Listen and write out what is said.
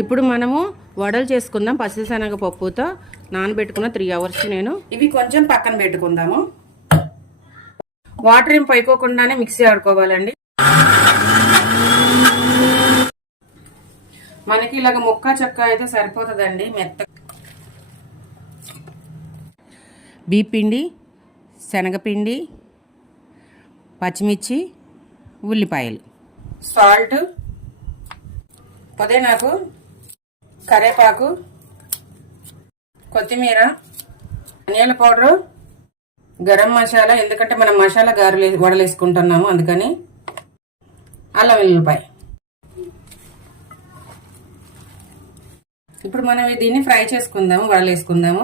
ఇప్పుడు మనము వడలు చేసుకుందాం. పచ్చిశనగపప్పుతో నానబెట్టుకున్న 3 అవర్స్ నేను ఇవి కొంచెం పక్కన పెట్టుకుందాము. వాటర్ ఏం పైకోకుండానే మిక్సీ ఆడుకోవాలండి. మనకి ఇలాగ ముక్క చెక్క అయితే సరిపోతుందండి. మెత్త బియ్యపిండి, శనగపిండి, పచ్చిమిర్చి, ఉల్లిపాయలు, సాల్ట్, పుదీనాకు, కరివేపాకు, కొత్తిమీర, ధనియాల పౌడరు, గరం మసాలా, ఎందుకంటే మనం మసాలా వడలు వేసుకుంటున్నాము అందుకని, అల్లం వెల్లుల్లిపాయ. ఇప్పుడు మనం దీన్ని ఫ్రై చేసుకుందాము, వడలు వేసుకుందాము.